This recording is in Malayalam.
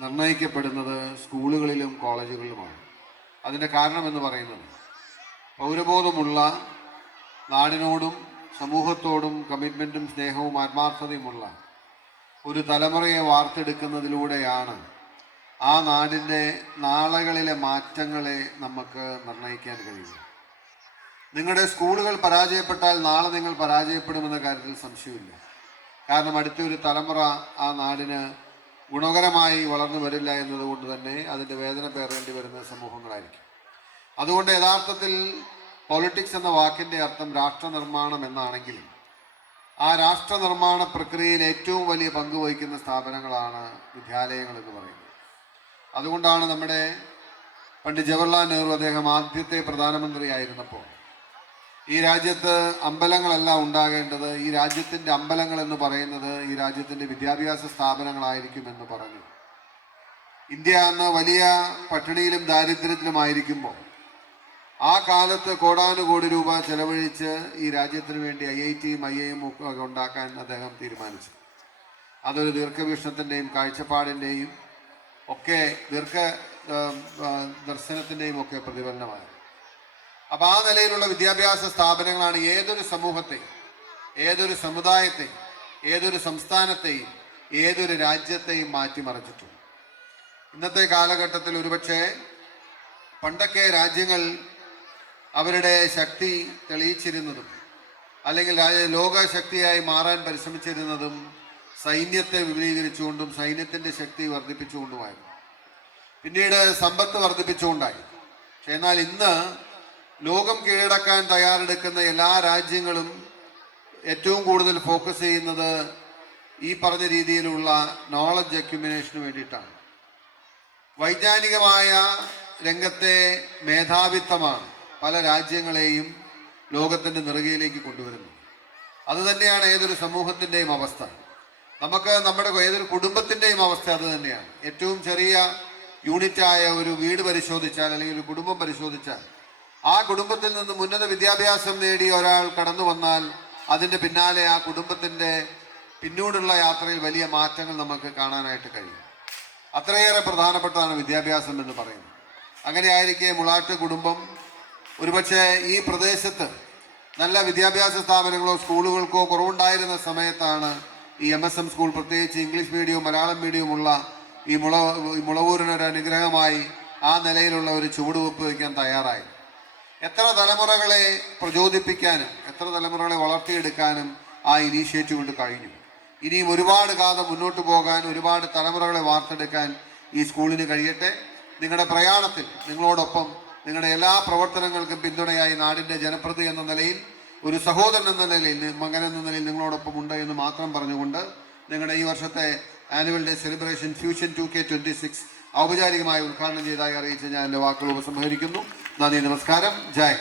നിർണ്ണയിക്കപ്പെടുന്നത് സ്കൂളുകളിലും കോളേജുകളിലുമാണ്. അതിൻ്റെ കാരണമെന്ന് പറയുന്നത് പൗരബോധമുള്ള, നാടിനോടും സമൂഹത്തോടും കമ്മിറ്റ്മെൻറ്റും സ്നേഹവും ആത്മാർത്ഥതയുമുള്ള ഒരു തലമുറയെ വാർത്തെടുക്കുന്നതിലൂടെയാണ് ആ നാടിൻ്റെ നാളുകളിലെ മാറ്റങ്ങളെ നമുക്ക് നിർണ്ണയിക്കാൻ കഴിയും. നിങ്ങളുടെ സ്കൂളുകൾ പരാജയപ്പെട്ടാൽ നാളെ നിങ്ങൾ പരാജയപ്പെടുമെന്ന കാര്യത്തിൽ സംശയമില്ല. കാരണം അടുത്തൊരു തലമുറ ആ നാടിന് ഗുണകരമായി വളർന്നു വരില്ല എന്നതുകൊണ്ട് തന്നെ അതിൻ്റെ വേദന പേറേണ്ടി വരുന്ന സമൂഹങ്ങളായിരിക്കും. അതുകൊണ്ട് യഥാർത്ഥത്തിൽ പൊളിറ്റിക്സ് എന്ന വാക്കിൻ്റെ അർത്ഥം രാഷ്ട്രനിർമ്മാണം എന്നാണെങ്കിലും ആ രാഷ്ട്രനിർമ്മാണ പ്രക്രിയയിൽ ഏറ്റവും വലിയ പങ്ക് വഹിക്കുന്ന സ്ഥാപനങ്ങളാണ് വിദ്യാലയങ്ങൾ എന്ന് പറയുന്നത്. അതുകൊണ്ടാണ് നമ്മുടെ പണ്ഡിറ്റ് ജവഹർലാൽ നെഹ്റു അദ്ദേഹം ആദ്യത്തെ പ്രധാനമന്ത്രിയായിരുന്നപ്പോൾ ഈ രാജ്യത്ത് അമ്പലങ്ങളല്ല ഉണ്ടാകേണ്ടത്, ഈ രാജ്യത്തിൻ്റെ അമ്പലങ്ങൾ എന്ന് പറയുന്നത് ഈ രാജ്യത്തിൻ്റെ വിദ്യാഭ്യാസ സ്ഥാപനങ്ങളായിരിക്കുമെന്ന് പറഞ്ഞു. ഇന്ത്യ അന്ന് വലിയ പട്ടിണിയിലും ദാരിദ്ര്യത്തിലുമായിരിക്കുമ്പോൾ ആ കാലത്ത് കോടാനുകോടി രൂപ ചെലവഴിച്ച് ഈ രാജ്യത്തിന് വേണ്ടി IITയും IIM ഒക്കെ ഉണ്ടാക്കാൻ അദ്ദേഹം തീരുമാനിച്ചു. അതൊരു ദീർഘവീക്ഷണത്തിൻ്റെയും കാഴ്ചപ്പാടിൻ്റെയും ഒക്കെ ദർശനത്തിൻ്റെയും ഒക്കെ പ്രതിഫലനമായി. അപ്പോൾ ആ നിലയിലുള്ള വിദ്യാഭ്യാസ സ്ഥാപനങ്ങളാണ് ഏതൊരു സമൂഹത്തെയും, ഏതൊരു സമുദായത്തെയും, ഏതൊരു സംസ്ഥാനത്തെയും, ഏതൊരു രാജ്യത്തെയും മാറ്റിമറിച്ചിട്ടുണ്ട്. ഇന്നത്തെ കാലഘട്ടത്തിൽ ഒരുപക്ഷെ പണ്ടൊക്കെ രാജ്യങ്ങൾ അവരുടെ ശക്തി തെളിയിച്ചിരുന്നതും അല്ലെങ്കിൽ ലോകശക്തിയായി മാറാൻ പരിശ്രമിച്ചിരുന്നതും സൈന്യത്തെ വിപുലീകരിച്ചുകൊണ്ടും സൈന്യത്തിൻ്റെ ശക്തി വർദ്ധിപ്പിച്ചുകൊണ്ടുമായിരുന്നു. പിന്നീട് സമ്പത്ത് വർദ്ധിപ്പിച്ചുകൊണ്ടായി. പക്ഷെ എന്നാൽ ഇന്ന് ലോകം കീഴടക്കാൻ തയ്യാറെടുക്കുന്ന എല്ലാ രാജ്യങ്ങളും ഏറ്റവും കൂടുതൽ ഫോക്കസ് ചെയ്യുന്നത് ഈ പറഞ്ഞ രീതിയിലുള്ള നോളജ് അക്യുമിനേഷന് വേണ്ടിയിട്ടാണ്. വൈജ്ഞാനികമായ രംഗത്തെ മേധാവിത്വമാണ് പല രാജ്യങ്ങളെയും ലോകത്തിൻ്റെ നെറുകയിലേക്ക് കൊണ്ടുവരുന്നത്. അതുതന്നെയാണ് ഏതൊരു സമൂഹത്തിൻ്റെയും അവസ്ഥ. നമ്മുടെ ഏതൊരു കുടുംബത്തിൻ്റെയും അവസ്ഥ അത് തന്നെയാണ്. ഏറ്റവും ചെറിയ യൂണിറ്റായ ഒരു വീട് പരിശോധിച്ചാൽ അല്ലെങ്കിൽ ഒരു കുടുംബം പരിശോധിച്ചാൽ ആ കുടുംബത്തിൽ നിന്ന് ഉന്നത വിദ്യാഭ്യാസം നേടി ഒരാൾ കടന്നു വന്നാൽ അതിൻ്റെ പിന്നാലെ ആ കുടുംബത്തിൻ്റെ പിന്നോടുള്ള യാത്രയിൽ വലിയ മാറ്റങ്ങൾ നമുക്ക് കാണാനായിട്ട് കഴിയും. അത്രയേറെ പ്രധാനപ്പെട്ടതാണ് വിദ്യാഭ്യാസം എന്ന് പറയുന്നത്. അങ്ങനെ ആയിരിക്കെ മുളാട്ട് കുടുംബം ഒരുപക്ഷെ ഈ പ്രദേശത്ത് നല്ല വിദ്യാഭ്യാസ സ്ഥാപനങ്ങളോ സ്കൂളുകൾക്കോ കുറവുണ്ടായിരുന്ന സമയത്താണ് ഈ MSM സ്കൂൾ, പ്രത്യേകിച്ച് ഇംഗ്ലീഷ് മീഡിയവും മലയാളം മീഡിയവുമുള്ള ഈ മുളവൂരിനൊരു അനുഗ്രഹമായി ആ നിലയിലുള്ള ഒരു ചുവടുവെപ്പ് വയ്ക്കാൻ തയ്യാറായി. എത്ര തലമുറകളെ പ്രചോദിപ്പിക്കാനും എത്ര തലമുറകളെ വളർത്തിയെടുക്കാനും ആ ഇനീഷ്യേറ്റീവ് കൊണ്ട് കഴിഞ്ഞു. ഇനിയും ഒരുപാട് കാലം മുന്നോട്ട് പോകാൻ, ഒരുപാട് തലമുറകളെ വാർത്തെടുക്കാൻ ഈ സ്കൂളിന് കഴിയട്ടെ. നിങ്ങളുടെ പ്രയാണത്തിൽ നിങ്ങളോടൊപ്പം നിങ്ങളുടെ എല്ലാ പ്രവർത്തനങ്ങൾക്കും പിന്തുണയായി നാടിൻ്റെ ജനപ്രതി എന്ന നിലയിൽ, ഒരു സഹോദരൻ എന്ന നിലയിൽ, മകൻ എന്ന നിലയിൽ നിങ്ങളോടൊപ്പം ഉണ്ട് എന്ന് മാത്രം പറഞ്ഞുകൊണ്ട് നിങ്ങളുടെ ഈ വർഷത്തെ annual day celebration fusion 2K26 ഔപചാരികമായി ഉദ്ഘാടനം ചെയ്തതായി അറിയിച്ച് ഞാൻ എൻ്റെ വാക്കുകൾ ഉപസംഹരിക്കുന്നു. നന്ദി, നമസ്കാരം, ജയ്.